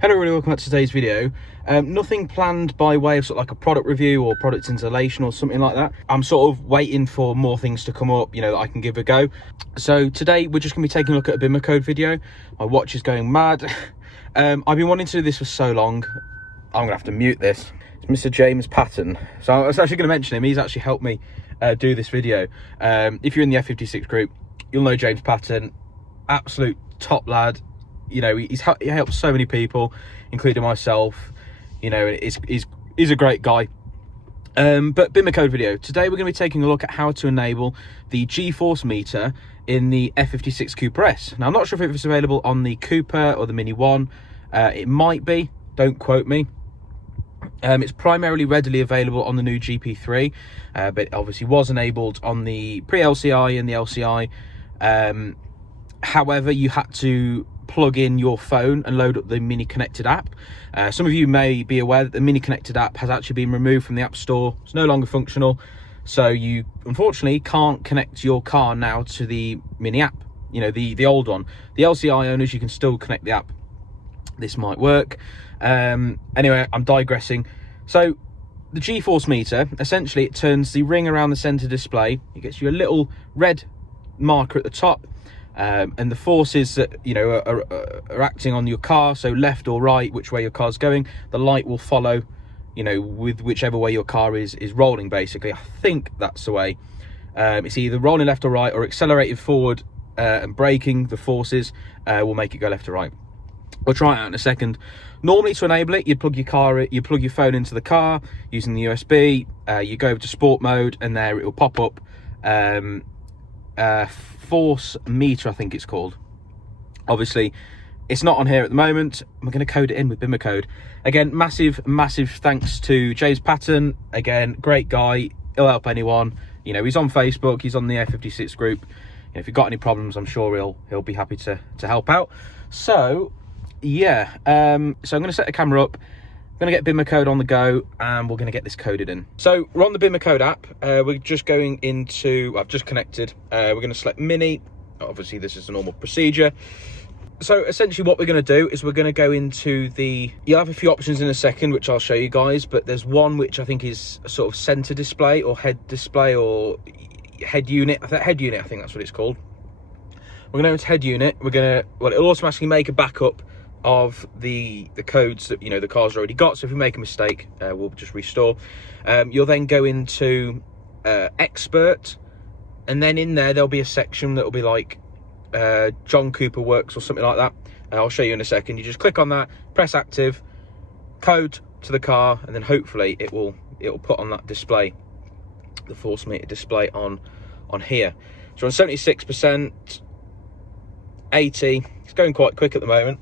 Hello everybody, welcome back to today's video. Nothing planned by way of sort of like a product review or product installation or something like that. I'm sort of waiting for more things to come up, you know, that I can give a go. So today we're just going to be taking a look at a Bimmercode video. My watch is going mad. I've been wanting to do this for so long. I'm going to have to mute this. It's Mr. James Patton. So I was actually going to mention him. He's actually helped me do this video. If you're in the F56 group, you'll know James Patton. Absolute top lad. You know, he helps so many people, including myself. You know, he's a great guy. But Bimmercode video. Today we're going to be taking a look at how to enable the Force Meter in the F56 Cooper S. Now, I'm not sure if it's available on the Cooper or the Mini 1. It might be. Don't quote me. It's primarily readily available on the new GP3, but it obviously was enabled on the pre-LCI and the LCI. However, you had to plug in your phone and load up the Mini Connected app. Some of you may be aware that the Mini Connected app has actually been removed from the App Store. It's no longer functional, so you unfortunately can't connect your car now to the Mini app, you know, the old one. The LCI owners, you can still connect the app. This might work. Anyway, I'm digressing. So the Force Meter, essentially it turns the ring around the center display. It gets you a little red marker at the top. And the forces that, you know, are acting on your car, so left or right, which way your car's going, the light will follow, you know, with whichever way your car is rolling, basically. I think that's the way. It's either rolling left or right, or accelerating forward and braking. The forces will make it go left or right. We'll try it out in a second. Normally, to enable it, you plug your phone into the car using the USB. You go over to sport mode, and there it will pop up. Force Meter, I think it's called. Obviously, it's not on here at the moment. I'm going to code it in with Bimmercode. Again, massive thanks to James Patton. Again, great guy. He'll help anyone. You know, he's on Facebook. He's on the F56 group. You know, if you've got any problems, I'm sure he'll be happy to help out. So, yeah. So I'm going to set the camera up. I'm going to get Bimmercode on the go, and we're going to get this coded in. So we're on the Bimmercode app. We're just going into, I've just connected. We're going to select Mini. Obviously, this is a normal procedure. So essentially what we're going to do is we're going to go into the, you'll have a few options in a second, which I'll show you guys, but there's one which I think is a sort of center display or head display or head unit. Head unit, I think that's what it's called. We're going to go into head unit. We're going to, well, it'll automatically make a backup of the codes that, you know, the car's already got. So if we make a mistake, we'll just restore. You'll then go into expert, and then in there'll be a section that will be like John Cooper Works or something like that. I'll show you in a second. You just click on that, press active, code to the car, and then hopefully it will put on that display, the Force Meter display on here. So on 76%, 80. It's going quite quick at the moment.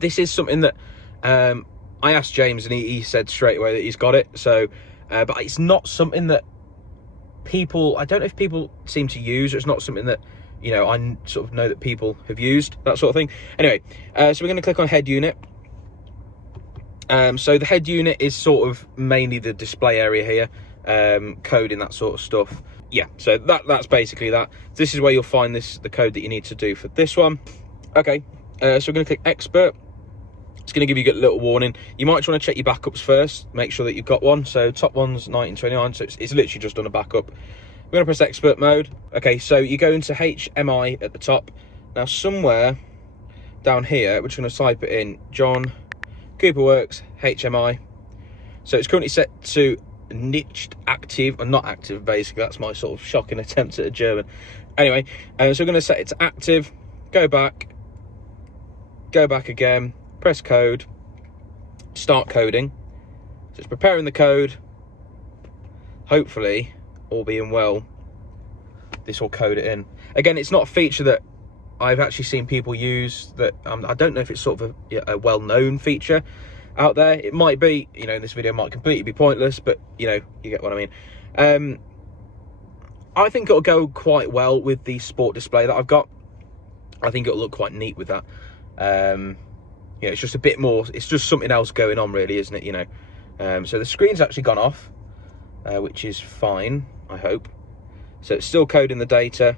This is something that I asked James, and he said straight away that he's got it. So, but it's not something that people, I don't know if people seem to use, or it's not something that, you know, I sort of know that people have used, that sort of thing. Anyway, so we're going to click on head unit. So the head unit is sort of mainly the display area here, coding, that sort of stuff. Yeah, so that's basically that. This is where you'll find the code that you need to do for this one. Okay. So we're going to click expert. It's going to give you a little warning. You might want to check your backups first, make sure that you've got one. So top one's 1929, so it's literally just done a backup. We're going to press expert mode. Okay, so you go into HMI at the top. Now somewhere down here, we're just going to type it in, John Cooper Works HMI. So it's currently set to niched active, or not active, basically. That's my sort of shocking attempt at a German. Anyway, so we're going to set it to active, go back again, press code, start coding. So it's preparing the code. Hopefully, all being well, this will code it in. Again, it's not a feature that I've actually seen people use, that I don't know if it's sort of a well-known feature out there. It might be, you know, this video might completely be pointless, but you know, you get what I mean. I think it'll go quite well with the sport display that I've got. I think it'll look quite neat with that. You know, it's just a bit more, it's just something else going on, really, isn't it? You know, so the screen's actually gone off, which is fine, I hope. So it's still coding the data,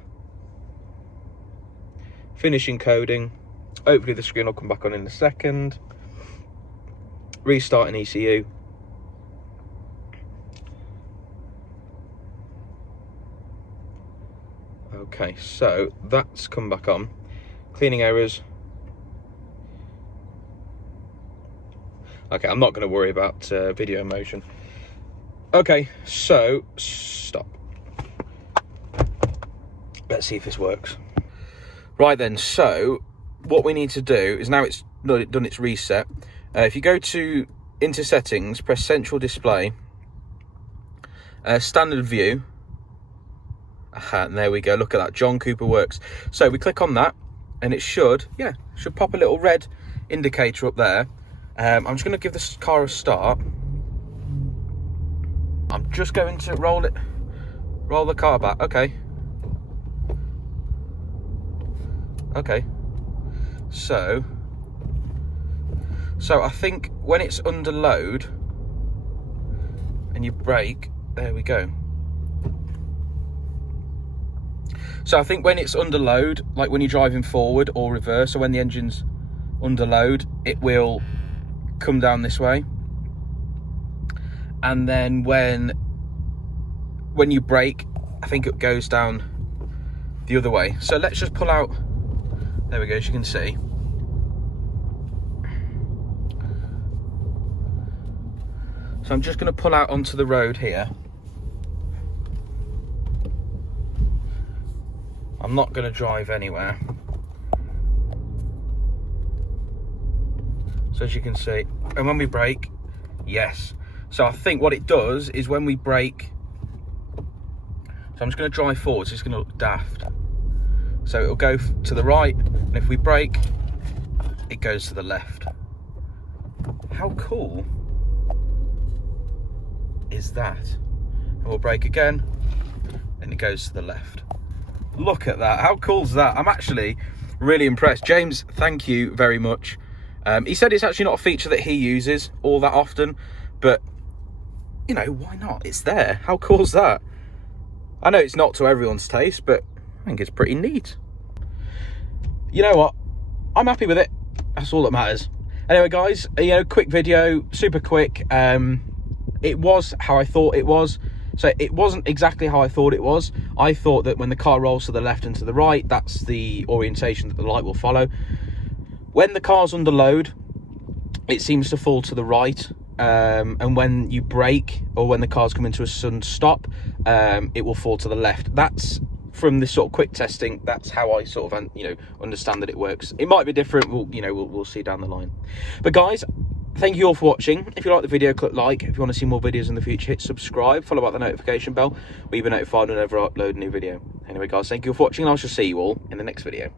finishing coding. Hopefully the screen will come back on in a second. Restarting ECU. Okay, so that's come back on. Cleaning errors. Okay, I'm not going to worry about video motion. Okay, so stop. Let's see if this works. Right then, so what we need to do is, now it's done its reset, if you go into settings, press central display, standard view. Aha, and there we go, look at that, John Cooper works. So we click on that and it should pop a little red indicator up there. I'm just going to give this car a start. I'm just going to roll the car back. Okay, so I think when it's under load and you brake, there we go. So I think when it's under load, like when you're driving forward or reverse, or when the engine's under load, it will come down this way. And then when you brake, I think it goes down the other way. So let's just pull out. There we go, as you can see. So I'm just going to pull out onto the road here. I'm not going to drive anywhere. So as you can see, and when we brake, yes. So I think what it does is when we brake, so I'm just going to drive forward, so it's going to look daft. So it'll go to the right, and if we brake, it goes to the left. How cool is that? And we'll brake again, and it goes to the left. Look at that, how cool is that? I'm actually really impressed. James, thank you very much. He said it's actually not a feature that he uses all that often, but you know, why not? It's there. How cool is that? I know it's not to everyone's taste, but I think it's pretty neat. You know what? I'm happy with it. That's all that matters. Anyway, guys, quick video, super quick. It was how I thought it was. So it wasn't exactly how I thought it was. I thought that when the car rolls to the left and to the right, that's the orientation that the light will follow. When the car's under load, it seems to fall to the right. And when you brake, or when the car's come into a sudden stop, it will fall to the left. That's from this sort of quick testing. That's how I sort of understand that it works. It might be different. We'll see down the line. But guys, thank you all for watching. If you like the video, click like. If you want to see more videos in the future, hit subscribe. Follow up the notification bell, where you'll be notified whenever I upload a new video. Anyway, guys, thank you for watching, and I shall see you all in the next video.